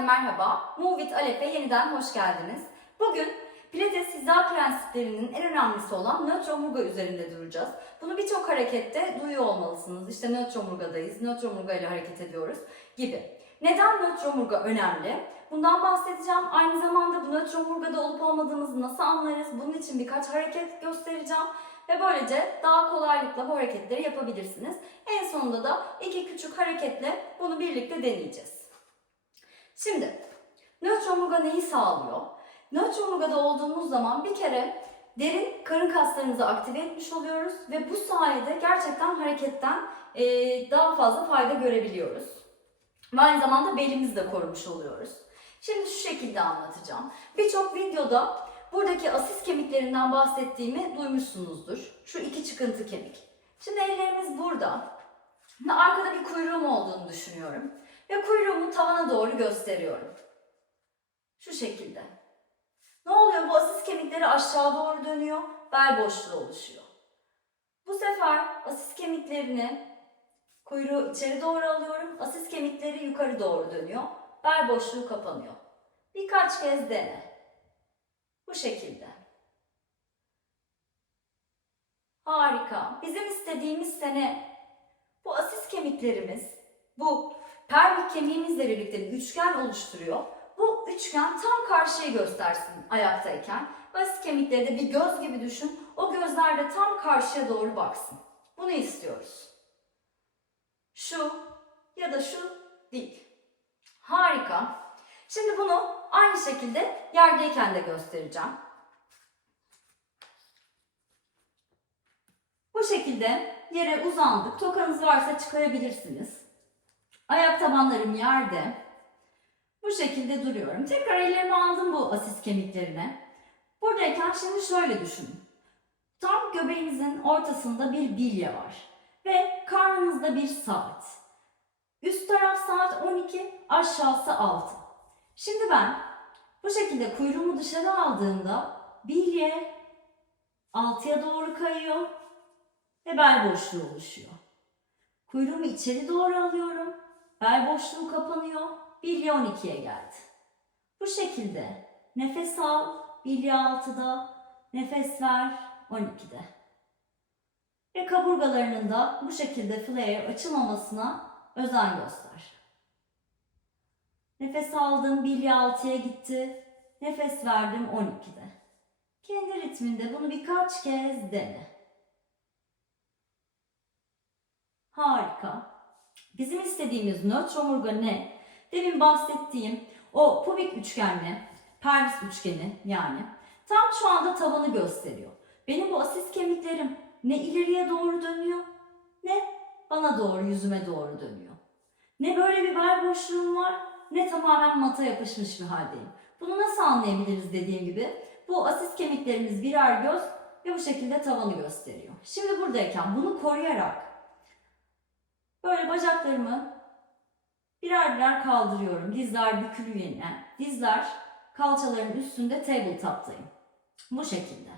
Herkese merhaba. Move with Alef'e yeniden hoş geldiniz. Bugün Pilates hiza prensiplerinin en önemlisi olan nötr omurga üzerinde duracağız. Bunu birçok harekette duyuyor olmalısınız. İşte nötr omurgadayız, nötr omurga ile hareket ediyoruz gibi. Neden nötr omurga önemli? Bundan bahsedeceğim. Aynı zamanda bu nötr omurgada olup olmadığımızı nasıl anlarız? Bunun için birkaç hareket göstereceğim. Ve böylece daha kolaylıkla bu hareketleri yapabilirsiniz. En sonunda da iki küçük hareketle bunu birlikte deneyeceğiz. Şimdi, nötr omurga neyi sağlıyor? Nötr omurgada olduğumuz zaman bir kere derin karın kaslarımızı aktive etmiş oluyoruz ve bu sayede gerçekten hareketten daha fazla fayda görebiliyoruz. Ve aynı zamanda belimizi de korumuş oluyoruz. Şimdi şu şekilde anlatacağım. Birçok videoda buradaki asis kemiklerinden bahsettiğimi duymuşsunuzdur. Şu iki çıkıntı kemik. Şimdi ellerimiz burada. Ve arkada bir kuyruğum olduğunu düşünüyorum. Ve kuyruğumu tavana doğru gösteriyorum. Şu şekilde. Ne oluyor? Bu asis kemikleri aşağı doğru dönüyor, bel boşluğu oluşuyor. Bu sefer asis kemiklerini, kuyruğu içeri doğru alıyorum, asis kemikleri yukarı doğru dönüyor, bel boşluğu kapanıyor. Birkaç kez dene. Bu şekilde. Harika. Bizim istediğimiz sene bu asis kemiklerimiz, bu pelvik kemiğimizle birlikte bir üçgen oluşturuyor. Bu üçgen tam karşıya göstersin ayaktayken. Asis kemikleri de bir göz gibi düşün. O gözler de tam karşıya doğru baksın. Bunu istiyoruz. Şu ya da şu değil. Harika. Şimdi bunu aynı şekilde yerdeyken de göstereceğim. Bu şekilde yere uzandık. Tokanız varsa çıkarabilirsiniz. Ayak tabanlarım yerde. Bu şekilde duruyorum. Tekrar ellerimi aldım bu asis kemiklerine. Buradayken şimdi şöyle düşünün. Tam göbeğinizin ortasında bir bilye var. Ve karnınızda bir saat. Üst taraf saat 12, aşağısı 6. Şimdi ben bu şekilde kuyruğumu dışarı aldığımda bilye 6'ya doğru kayıyor ve bel boşluğu oluşuyor. Kuyruğumu içeri doğru alıyorum. Bel boşluğu kapanıyor. Bilye 12'ye geldi. Bu şekilde nefes al, bilye 6'da, nefes ver 12'de. Ve kaburgalarının da bu şekilde flare açılmamasına özen göster. Nefes aldım, bilye 6'ya gitti. Nefes verdim 12'de. Kendi ritminde bunu birkaç kez dene. Harika. Bizim istediğimiz nötr omurga ne? Demin bahsettiğim o pubik üçgenli, pelvis üçgeni yani tam şu anda tavanı gösteriyor. Benim bu asis kemiklerim ne ileriye doğru dönüyor ne bana doğru, yüzüme doğru dönüyor. Ne böyle bir bel boşluğum var ne tamamen mata yapışmış bir haldeyim. Bunu nasıl anlayabiliriz dediğim gibi? Bu asis kemiklerimiz birer göz ve bu şekilde tavanı gösteriyor. Şimdi buradayken bunu koruyarak böyle bacaklarımı birer birer kaldırıyorum. Dizler bükülü yine. Dizler kalçaların üstünde tabletop'tayım. Bu şekilde.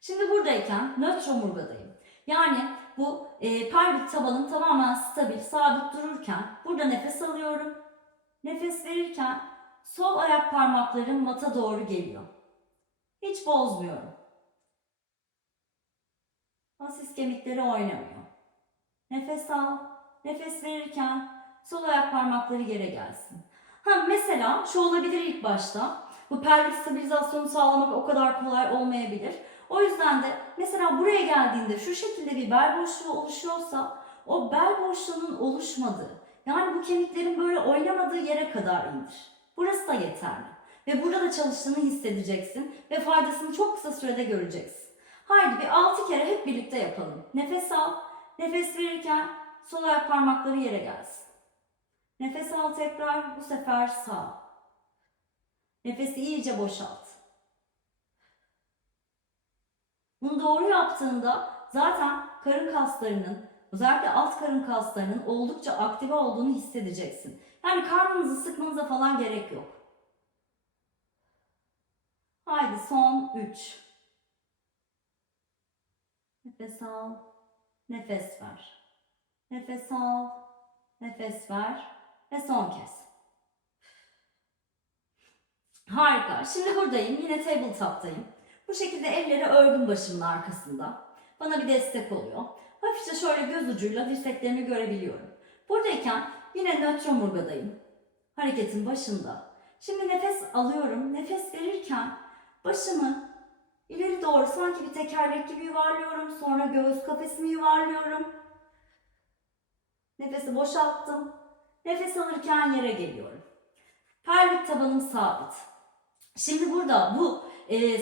Şimdi buradayken nötr omurgadayım. Yani bu pelvik tabanım tamamen stabil, sabit dururken burada nefes alıyorum. Nefes verirken sol ayak parmaklarım mata doğru geliyor. Hiç bozmuyorum. Asis kemikleri oynamıyor. Nefes al. Nefes verirken sol ayak parmakları yere gelsin. Mesela şu olabilir ilk başta. Bu pelvik stabilizasyonu sağlamak o kadar kolay olmayabilir. O yüzden de mesela buraya geldiğinde şu şekilde bir bel boşluğu oluşuyorsa o bel boşluğunun oluşmadığı, yani bu kemiklerin böyle oynamadığı yere kadar indir. Burası da yeterli. Ve burada da çalıştığını hissedeceksin ve faydasını çok kısa sürede göreceksin. Haydi bir 6 kere hep birlikte yapalım. Nefes al. Nefes verirken sol ayak parmakları yere gelsin. Nefes al tekrar, bu sefer sağ. Nefesi iyice boşalt. Bunu doğru yaptığında zaten karın kaslarının, özellikle alt karın kaslarının oldukça aktive olduğunu hissedeceksin. Yani karnınızı sıkmanıza falan gerek yok. Haydi son 3. Nefes al, nefes ver. Nefes al, nefes ver ve son kez. Harika. Şimdi buradayım. Yine tabletop'tayım. Bu şekilde elleri ördüm başımın arkasında. Bana bir destek oluyor. Hafifçe şöyle göz ucuyla dirseklerimi görebiliyorum. Buradayken yine nötr omurgadayım. Hareketin başında. Şimdi nefes alıyorum. Nefes verirken başımı ileri doğru sanki bir tekerlek gibi yuvarlıyorum. Sonra göğüs kafesimi yuvarlıyorum. Nefesi boşalttım. Nefes alırken yere geliyorum. Pelvik tabanım sabit. Şimdi burada bu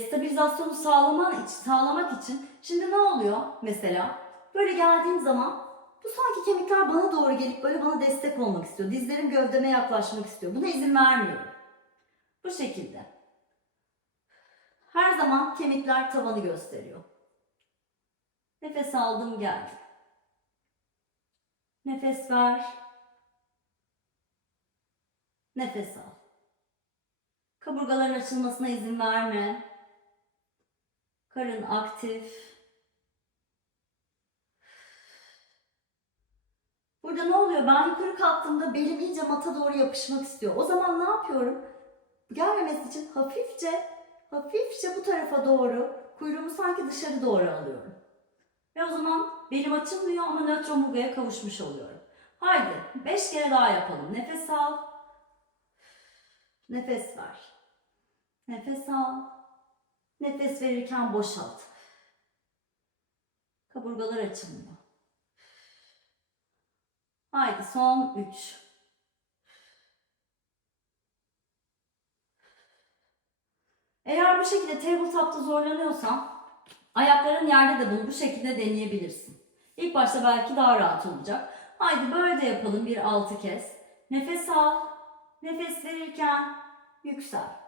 stabilizasyonu sağlamak için şimdi ne oluyor mesela? Böyle geldiğim zaman bu sanki kemikler bana doğru gelip böyle bana destek olmak istiyor. Dizlerim gövdeme yaklaşmak istiyor. Buna izin vermiyorum. Bu şekilde. Her zaman kemikler tavanı gösteriyor. Nefes aldım, geldim. Nefes ver. Nefes al. Kaburgaların açılmasına izin verme. Karın aktif. Burada ne oluyor? Ben yukarı kalktığımda belim iyice mata doğru yapışmak istiyor. O zaman ne yapıyorum? Gelmemesi için hafifçe bu tarafa doğru, kuyruğumu sanki dışarı doğru alıyorum. Ve o zaman belim açılmıyor ama nötr omurgaya kavuşmuş oluyorum. Haydi 5 kere daha yapalım. Nefes al. Nefes ver. Nefes al. Nefes verirken boşalt. Kaburgalar açılmıyor. Haydi son 3. Eğer bu şekilde tabletop'ta zorlanıyorsan ayakların yerde de bunu bu şekilde deneyebilirsin. İlk başta belki daha rahat olacak. Haydi böyle de yapalım bir 6 kez. Nefes al. Nefes verirken yüksel.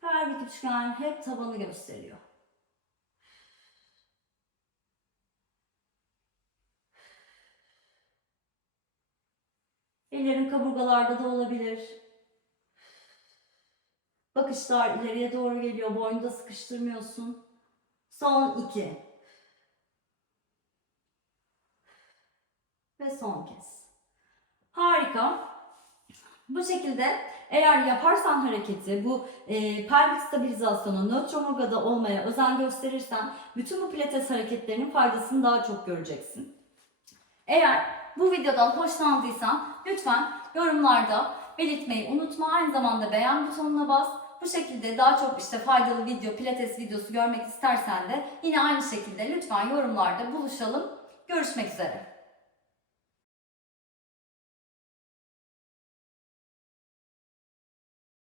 Pelvik üçgen hep tabanı gösteriyor. Ellerin kaburgalarda da olabilir. Bakışlar ileriye doğru geliyor. Boynu da sıkıştırmıyorsun. Son 2. Ve son kez. Harika. Bu şekilde eğer yaparsan hareketi, bu pelvik stabilizasyonu nötr omurgada olmaya özen gösterirsen bütün bu pilates hareketlerinin faydasını daha çok göreceksin. Eğer bu videodan hoşlandıysan lütfen yorumlarda belirtmeyi unutma. Aynı zamanda beğen butonuna bas. Bu şekilde daha çok faydalı video, pilates videosu görmek istersen de yine aynı şekilde lütfen yorumlarda buluşalım. Görüşmek üzere.